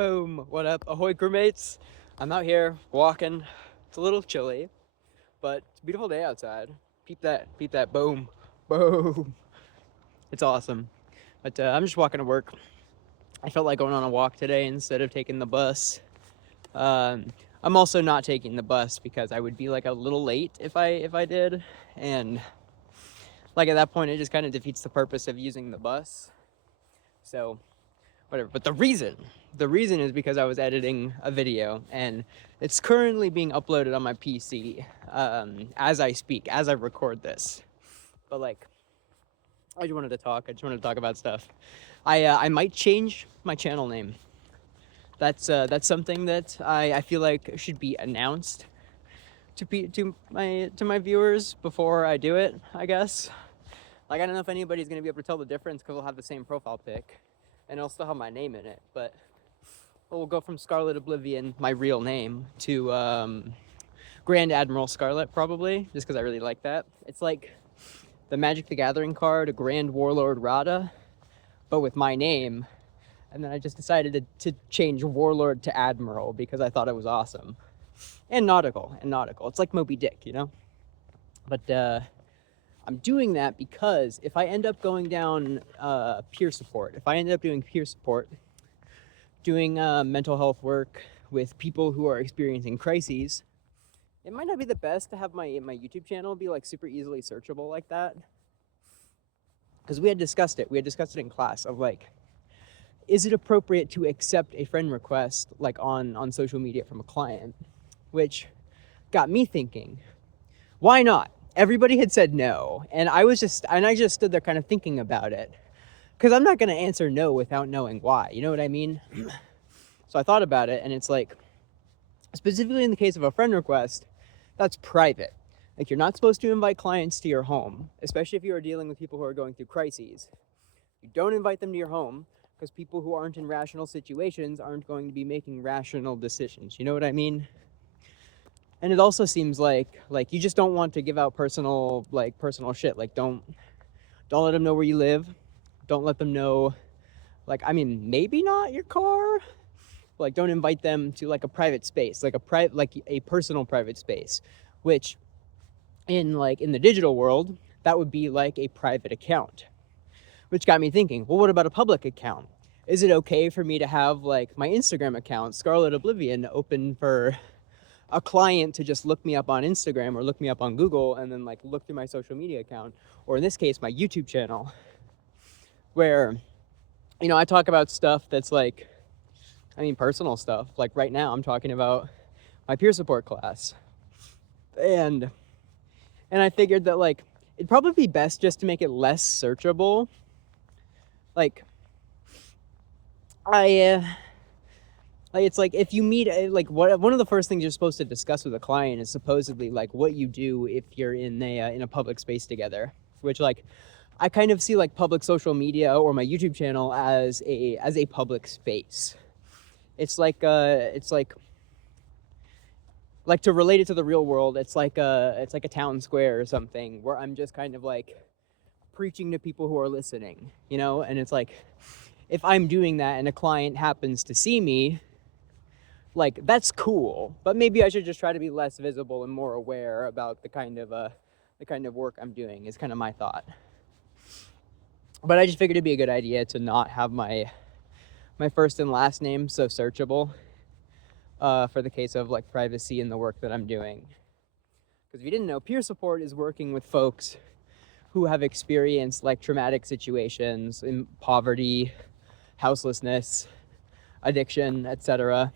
Boom! What up, ahoy crewmates? I'm out here walking. It's a little chilly, but it's a beautiful day outside. Peep that, boom, boom. It's awesome. But I'm just walking to work. I felt like going on a walk today instead of taking the bus. Um, I'm also not taking the bus because I would be like a little late if I did, and like at that point it just kind of defeats the purpose of using the bus. So whatever. But the reason is because I was editing a video and it's currently being uploaded on my PC as I speak, as I record this. But like, I just wanted to talk. I just wanted to talk about stuff. I might change my channel name. That's something that I feel like should be announced to my viewers before I do it, I guess. Like, I don't know if anybody's gonna be able to tell the difference because we'll have the same profile pic and it'll still have my name in it, but we'll go from Scarlet Oblivion, my real name, to Grand Admiral Scarlet, probably, just because I really like that. It's like the Magic the Gathering card, Grand Warlord Rada, but with my name. And then I just decided to change Warlord to Admiral because I thought it was awesome. And nautical. It's like Moby Dick, you know? But I'm doing that because if I end up going down peer support, if I end up doing peer support, doing mental health work with people who are experiencing crises, it might not be the best to have my YouTube channel be like super easily searchable like that. Because we had discussed it in class of like, is it appropriate to accept a friend request like on social media from a client? Which got me thinking, why not? Everybody had said no, and I just stood there kind of thinking about it. Because I'm not going to answer no without knowing why, you know what I mean? So I thought about it, and it's like, specifically in the case of a friend request, that's private. Like, you're not supposed to invite clients to your home, especially if you are dealing with people who are going through crises. You don't invite them to your home because people who aren't in rational situations aren't going to be making rational decisions. You know what I mean? And it also seems like you just don't want to give out personal shit. Like, don't let them know where you live. Don't let them know, like, I mean, maybe not your car. Like, don't invite them to like a private space, like a personal private space, which in the digital world, that would be like a private account. Which got me thinking, well, what about a public account? Is it okay for me to have like my Instagram account, Scarlet Oblivion, open for a client to just look me up on Instagram or look me up on Google and then like look through my social media account, or in this case, my YouTube channel, where, you know, I talk about stuff that's like, I mean, personal stuff. Like right now, I'm talking about my peer support class. And I figured that like, it'd probably be best just to make it less searchable. Like, it's like if you meet one of the first things you're supposed to discuss with a client is supposedly like what you do if you're in a public space together, which like I kind of see like public social media or my YouTube channel as a public space. It's like to relate it to the real world, it's like a town square or something where I'm just kind of like preaching to people who are listening, you know? And it's like, if I'm doing that and a client happens to see me, like, that's cool, but maybe I should just try to be less visible and more aware about the kind of work I'm doing, is kind of my thought. But I just figured it'd be a good idea to not have my first and last name so searchable for the case of like privacy in the work that I'm doing. Because if you didn't know, peer support is working with folks who have experienced like traumatic situations in poverty, houselessness, addiction, etc.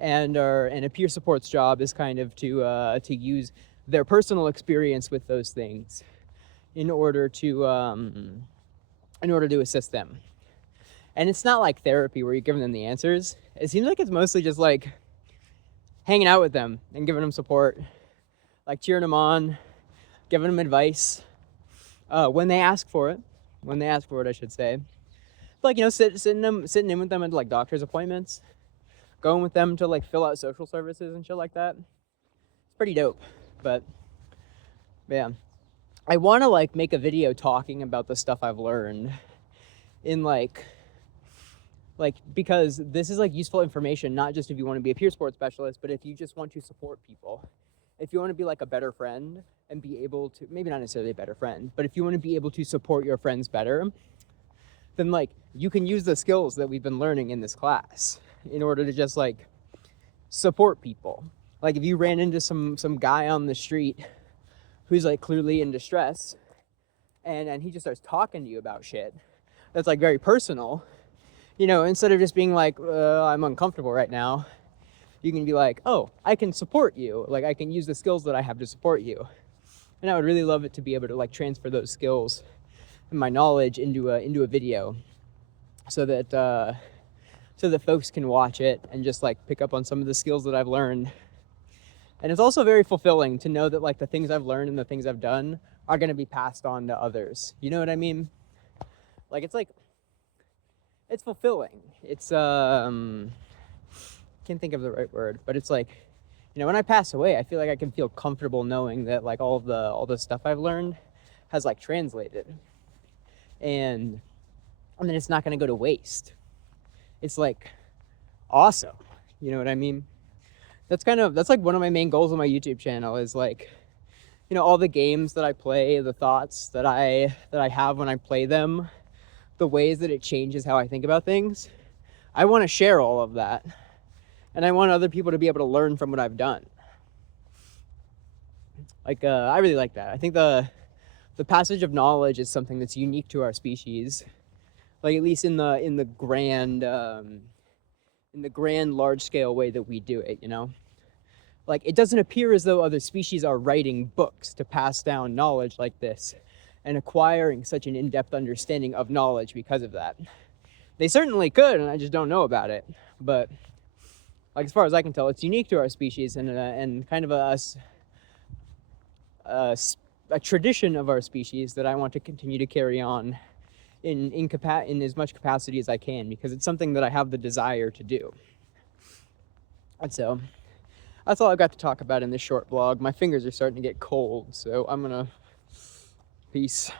And a peer support's job is kind of to use their personal experience with those things in order to assist them. And it's not like therapy where you're giving them the answers. It seems like it's mostly just like hanging out with them and giving them support, like cheering them on, giving them advice when they ask for it. I should say. Like, you know, sitting in with them at like doctor's appointments, going with them to like fill out social services and shit like that. It's pretty dope. But yeah, I want to like make a video talking about the stuff I've learned in like Like, because this is like useful information, not just if you want to be a peer sports specialist, but if you just want to support people. If you want to be like a better friend and be able to, maybe not necessarily a better friend, but if you want to be able to support your friends better, then like you can use the skills that we've been learning in this class in order to just like support people. Like if you ran into some guy on the street who's like clearly in distress, and he just starts talking to you about shit that's like very personal, you know, instead of just being like, I'm uncomfortable right now, you can be like, oh, I can support you. Like I can use the skills that I have to support you. And I would really love it to be able to like transfer those skills and my knowledge into a video, so that folks can watch it and just like pick up on some of the skills that I've learned. And it's also very fulfilling to know that like the things I've learned and the things I've done are going to be passed on to others. You know what I mean? Like it's fulfilling. It's can't think of the right word, but it's like, you know, when I pass away, I feel like I can feel comfortable knowing that like all the stuff I've learned has like translated, and then it's not going to go to waste. It's like awesome. You know what I mean? That's like one of my main goals on my YouTube channel is like, you know, all the games that I play, the thoughts that I have when I play them, the ways that it changes how I think about things. I want to share all of that. And I want other people to be able to learn from what I've done. Like, I really like that. I think the passage of knowledge is something that's unique to our species. Like, at least in the grand large scale way that we do it, you know? Like, it doesn't appear as though other species are writing books to pass down knowledge like this and acquiring such an in-depth understanding of knowledge because of that. They certainly could, and I just don't know about it. But like, as far as I can tell, it's unique to our species, and kind of a tradition of our species that I want to continue to carry on in as much capacity as I can, because it's something that I have the desire to do. And so that's all I've got to talk about in this short vlog. My fingers are starting to get cold, so I'm gonna peace.